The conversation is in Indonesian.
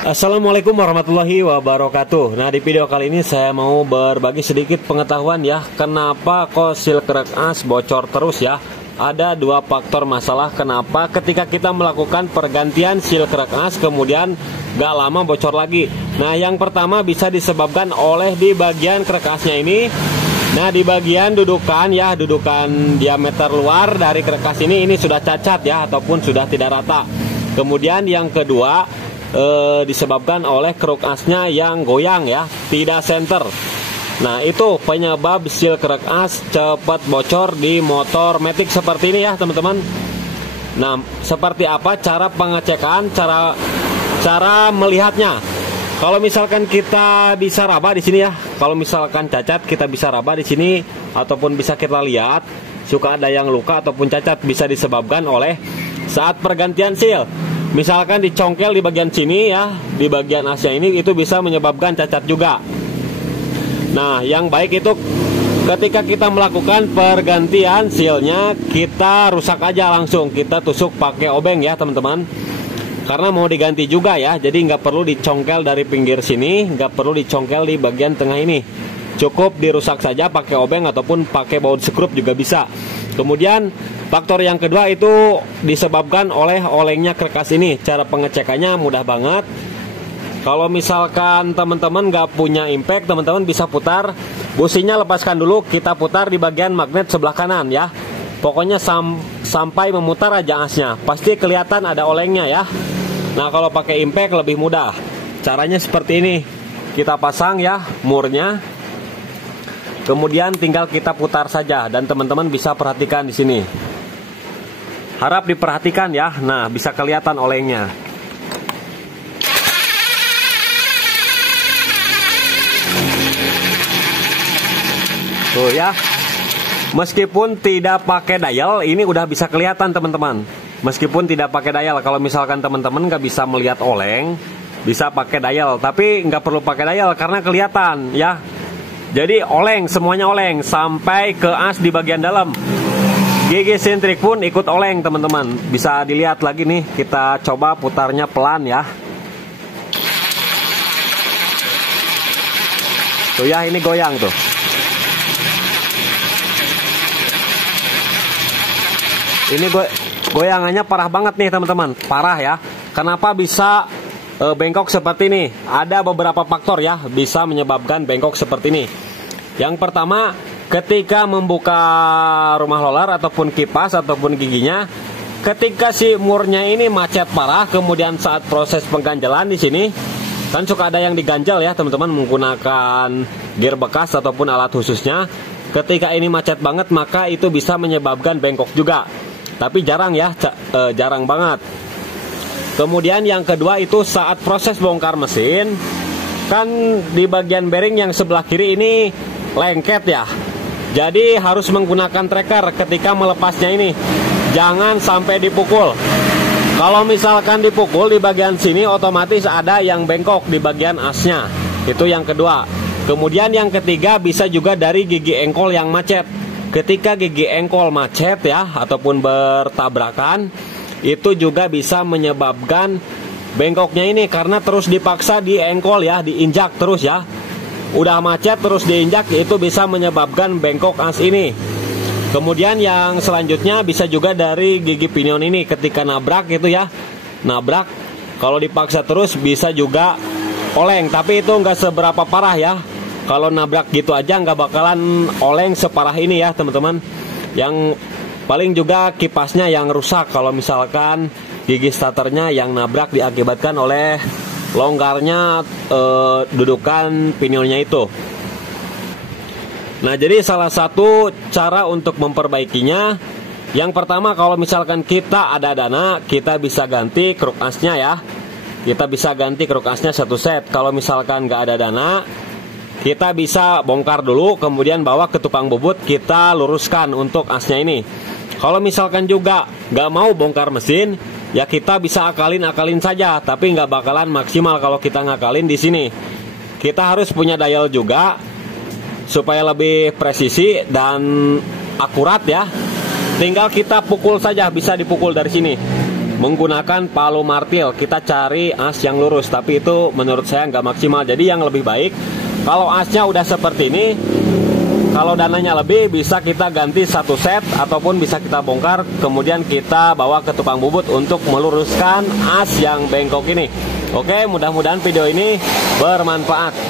Assalamualaikum warahmatullahi wabarakatuh. Nah, di video kali ini saya mau berbagi sedikit pengetahuan ya, kenapa kok seal krek as bocor terus ya. Ada dua faktor masalah kenapa ketika kita melakukan pergantian seal krek as kemudian gak lama bocor lagi. Nah, yang pertama bisa disebabkan oleh di bagian krek asnya ini. Nah, di bagian dudukan ya, dudukan diameter luar dari krek as ini sudah cacat ya, ataupun sudah tidak rata. Kemudian yang kedua disebabkan oleh kruk asnya yang goyang ya, tidak center. Nah, itu penyebab seal krek as cepat bocor di motor matic seperti ini ya teman-teman. Nah, seperti apa cara pengecekan, cara melihatnya? Kalau misalkan kita bisa raba di sini ya, kalau misalkan cacat kita bisa raba di sini, ataupun bisa kita lihat suka ada yang luka ataupun cacat, bisa disebabkan oleh saat pergantian seal. Misalkan dicongkel di bagian sini ya, di bagian asnya ini, itu bisa menyebabkan cacat juga. Nah, yang baik itu ketika kita melakukan pergantian sealnya, kita rusak aja langsung, kita tusuk pakai obeng ya teman-teman. Karena mau diganti juga ya, jadi nggak perlu dicongkel dari pinggir sini, nggak perlu dicongkel di bagian tengah ini. Cukup dirusak saja pakai obeng ataupun pakai baut skrup juga bisa. Kemudian faktor yang kedua itu disebabkan oleh olengnya krek as ini. Cara pengecekannya mudah banget. Kalau misalkan teman-teman nggak punya impact, teman-teman bisa putar businya, lepaskan dulu, kita putar di bagian magnet sebelah kanan ya. Pokoknya sampai memutar aja asnya, pasti kelihatan ada olengnya ya. Nah, kalau pakai impact lebih mudah. Caranya seperti ini. Kita pasang ya murnya. Kemudian tinggal kita putar saja, dan teman-teman bisa perhatikan di sini. Harap diperhatikan ya. Nah, bisa kelihatan olengnya. Tuh ya. Meskipun tidak pakai dial, ini udah bisa kelihatan teman-teman. Meskipun tidak pakai dial, kalau misalkan teman-teman nggak bisa melihat oleng, bisa pakai dial. Tapi nggak perlu pakai dial karena kelihatan ya. Jadi oleng, semuanya oleng sampai ke as di bagian dalam. Gigi sentrik pun ikut oleng teman-teman. Bisa dilihat lagi nih, kita coba putarnya pelan ya. Tuh ya, ini goyang tuh. Ini goyangannya parah banget nih teman-teman, parah ya. Kenapa bisa bengkok seperti ini? Ada beberapa faktor ya bisa menyebabkan bengkok seperti ini. Yang pertama, ketika membuka rumah roller ataupun kipas ataupun giginya, ketika si murnya ini macet parah, kemudian saat proses pengganjalan di sini kan suka ada yang diganjal ya teman-teman menggunakan gear bekas ataupun alat khususnya. Ketika ini macet banget, maka itu bisa menyebabkan bengkok juga. Tapi jarang ya, jarang banget. Kemudian yang kedua itu saat proses bongkar mesin, kan di bagian bearing yang sebelah kiri ini lengket ya. Jadi harus menggunakan tracker ketika melepasnya ini. Jangan sampai dipukul. Kalau misalkan dipukul di bagian sini, otomatis ada yang bengkok di bagian asnya. Itu yang kedua. Kemudian yang ketiga bisa juga dari gigi engkol yang macet. Ketika gigi engkol macet ya, ataupun bertabrakan, itu juga bisa menyebabkan bengkoknya ini karena terus dipaksa di engkol ya, diinjak terus ya. Udah macet terus diinjak, itu bisa menyebabkan bengkok as ini. Kemudian yang selanjutnya bisa juga dari gigi pinion ini ketika nabrak itu ya. Nabrak kalau dipaksa terus bisa juga oleng, tapi itu nggak seberapa parah ya. Kalau nabrak gitu aja nggak bakalan oleng separah ini ya teman-teman. Yang paling juga kipasnya yang rusak kalau misalkan gigi starternya yang nabrak diakibatkan oleh longgarnya dudukan pinionnya itu. Nah, jadi salah satu cara untuk memperbaikinya, yang pertama kalau misalkan kita ada dana, kita bisa ganti kruk asnya ya. Kita bisa ganti kruk asnya satu set. Kalau misalkan nggak ada dana, kita bisa bongkar dulu, kemudian bawa ke tukang bubut, kita luruskan untuk asnya ini. Kalau misalkan juga nggak mau bongkar mesin, ya kita bisa akalin saja, tapi nggak bakalan maksimal kalau kita ngakalin di sini. Kita harus punya dial juga supaya lebih presisi dan akurat ya. Tinggal kita pukul saja, bisa dipukul dari sini. menggunakan palu martil. Kita cari as yang lurus, tapi itu menurut saya nggak maksimal. Jadi yang lebih baik kalau asnya udah seperti ini, kalau dananya lebih bisa kita ganti satu set ataupun bisa kita bongkar, kemudian kita bawa ke tukang bubut untuk meluruskan as yang bengkok ini. Oke, mudah-mudahan video ini bermanfaat.